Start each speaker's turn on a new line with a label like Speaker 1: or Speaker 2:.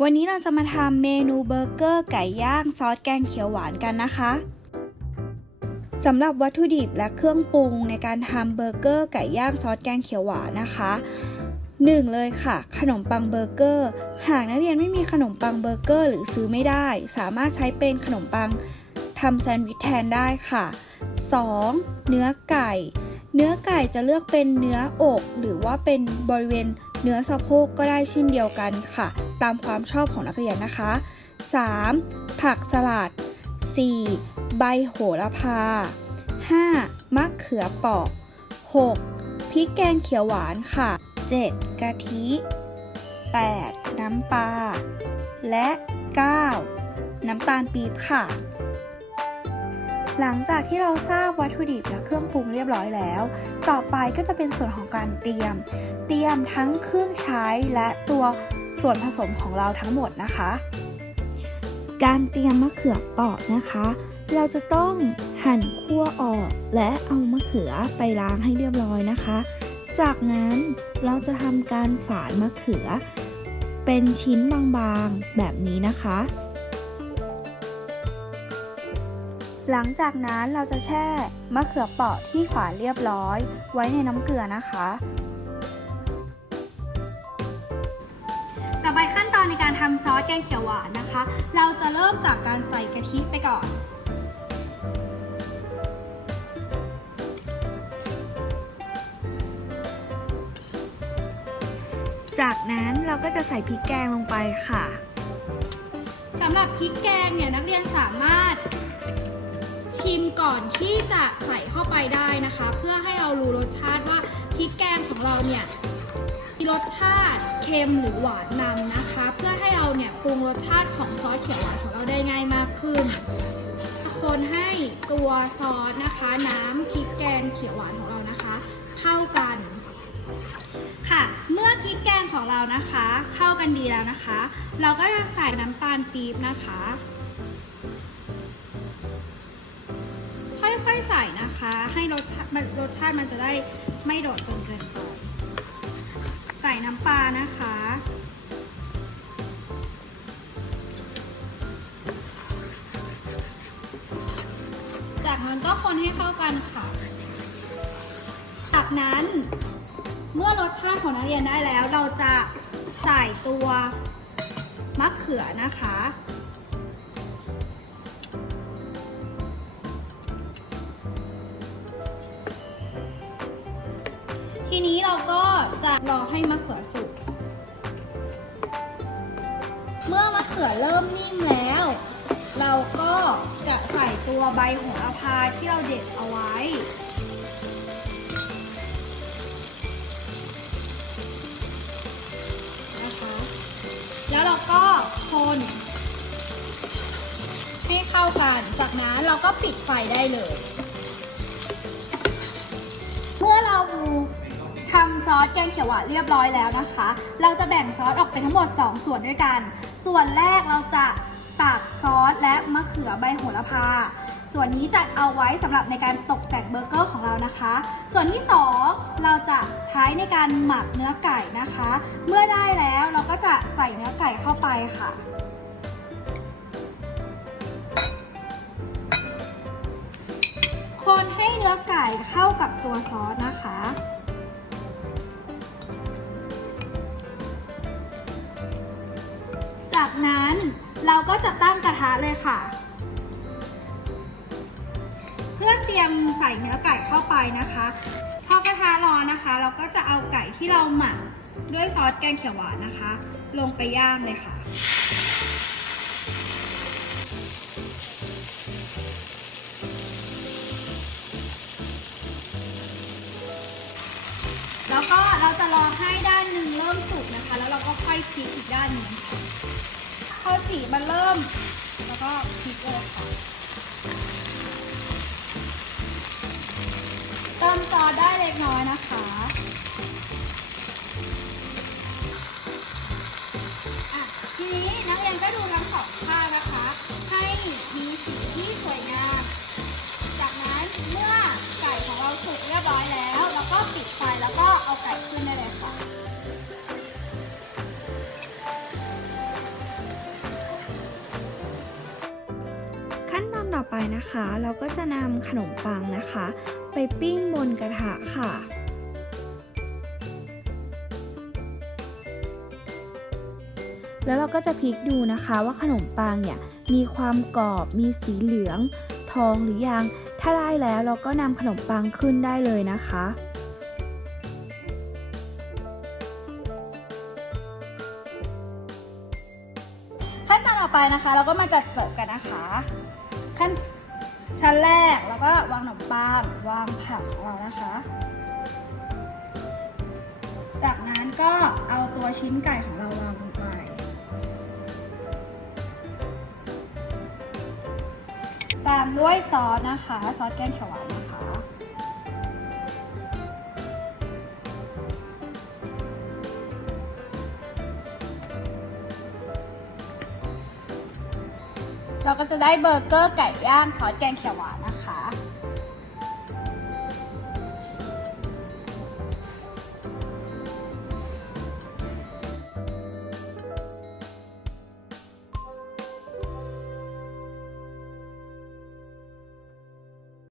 Speaker 1: วันนี้เราจะมาทำเมนูเบอร์เกอร์ไก่ย่างซอสแกงเขียวหวานกันนะคะสำหรับวัตถุดิบและเครื่องปรุงในการทำเบอร์เกอร์ไก่ย่างซอสแกงเขียวหวานนะคะหนึ่งเลยค่ะ ขนมปังเบอร์เกอร์ หากนักเรียนไม่มีขนมปังเบอร์เกอร์ หรือซื้อไม่ได้ สามารถใช้เป็นขนมปังทำแซนด์วิชแทนได้ค่ะ 2. เนื้อไก่ เนื้อไก่จะเลือกเป็นเนื้ออก หรือว่าเป็นบริเวณ เนื้อสะโพกก็ได้เช่นเดียวกันค่ะ ตามความชอบของนักเรียนนะคะ 3. ผักสลัด 4. ใบโหระพา 5. มะเขือเปาะ 6. พริกแกงเขียวหวานค่ะ 7. กะทิ 8. น้ำปลาและ 9. น้ำตาลปี๊บค่ะ หลังจากที่เราทราบวัตถุดิบและเครื่องปรุงเรียบร้อยแล้ว ต่อไปก็จะเป็นส่วนของการเตรียม เตรียมทั้งเครื่องใช้และตัวส่วนผสมของเราทั้งหมดนะคะ การเตรียมมะเขือเปาะนะคะ เราจะต้องหั่นคั่วออกและเอามะเขือไปล้างให้เรียบร้อยนะคะ จากนั้นเราจะทำการฝานมะเขือ เป็นชิ้นบางๆแบบนี้นะคะ หลังจากนั้นเราจะแช่มะเขือเปราะที่ฝานเรียบร้อย ไว้ในน้ำเกลือนะคะ ต่อไปขั้นตอนในการทำซอสแกงเขียวหวานนะคะ เราจะเริ่มจากการใส่กะทิไปก่อน จากนั้นเราก็จะใส่พริกแกงลงไปค่ะสำหรับพริกแกงเนี่ยนักเรียนสามารถ ชิมก่อนที่จะใส่เข้าไปได้นะคะ เพื่อให้เรารู้รสชาติว่าพริกแกงของเราเนี่ยมีรสชาติเค็มหรือหวานนำนะคะ เพื่อให้เราเนี่ยปรุงรสชาติของซอสเขียวหวานของเราได้ง่ายมากขึ้นคนให้ตัวซอสนะคะ น้ำพริกแกงเขียวหวานของเรานะคะ เข้ากันค่ะเมื่อพริกแกงของเรานะคะ เข้ากันดีแล้วนะคะ เราก็จะใส่น้ำตาลปี๊บนะคะ อยๆใส่นะคะ ให้รสชาติรสชาติมันจะได้ไม่โดดจนเกินไปใส่น้ำปลานะคะ จากนั้นก็คนให้เข้ากันค่ะ จากนั้นเมื่อรสชาติของนักเรียนได้แล้ว เราจะใส่ตัวมะเขือนะคะ นี้เราก็จะรอให้มะเขือสุก เมื่อมะเขือเริ่มนิ่มแล้ว เราก็จะใส่ตัวใบโหระพาที่เราเด็ดเอาไว้นะคะแล้วเราก็คนให้เข้ากัน จากนั้นเราก็ปิดไฟได้เลย ซอสแกงเขียวหวานเรียบร้อยแล้วนะคะ เราจะแบ่งซอสออกเป็นทั้งหมด 2 ส่วนด้วยกัน ส่วนแรกเราจะตักซอสและมะเขือใบโหระพา ส่วนนี้จะเอาไว้สำหรับในการตกแต่งเบอร์เกอร์ของเรานะคะ ส่วนที่ 2 เราจะใช้ในการหมักเนื้อไก่นะคะ เมื่อได้แล้วเราก็จะใส่เนื้อไก่เข้าไปค่ะคนให้เนื้อไก่เข้ากับตัวซอสนะคะ เราก็จะตั้งกระทะเลยค่ะ เพื่อเตรียมใส่เนื้อไก่เข้าไปนะคะ พอกระทะร้อนนะคะ เราก็จะเอาไก่ที่เราหมักด้วยซอสแกงเขียวหวานนะคะ ลงไปย่างเลยค่ะแล้วก็เราจะรอให้ด้านหนึ่งเริ่มสุกนะคะ แล้วเราก็ค่อยพลิกอีกด้านหนึ่งค่ะ พอสีมันเริ่ม แล้วก็พลิกเลยค่ะเติมซอสได้เล็กน้อยนะคะอะทีนี้นักเรียนก็ดู นะคะ เราก็จะนำขนมปังนะคะ ไปปิ้งบนกระทะค่ะ แล้วเราก็จะพลิกดูนะคะว่าขนมปังเนี่ยมีความกรอบมีสีเหลือง ทองหรือยัง ถ้าได้แล้วเราก็นำขนมปังขึ้นได้เลยนะคะขั้นตอนต่อไปนะคะ เราก็มาจัดเสิร์ฟกันนะคะ ขั้น ชั้นแรกเราก็วางขนมปังวางผักของเรานะคะ จากนั้นก็เอาตัวชิ้นไก่ของเราวางลงไป ตามด้วยซอสนะคะ ซอสแกงเขียวหวานนะคะ เราก็จะได้เบอร์เกอร์ไก่ย่างซอสแกงเขียวหวาน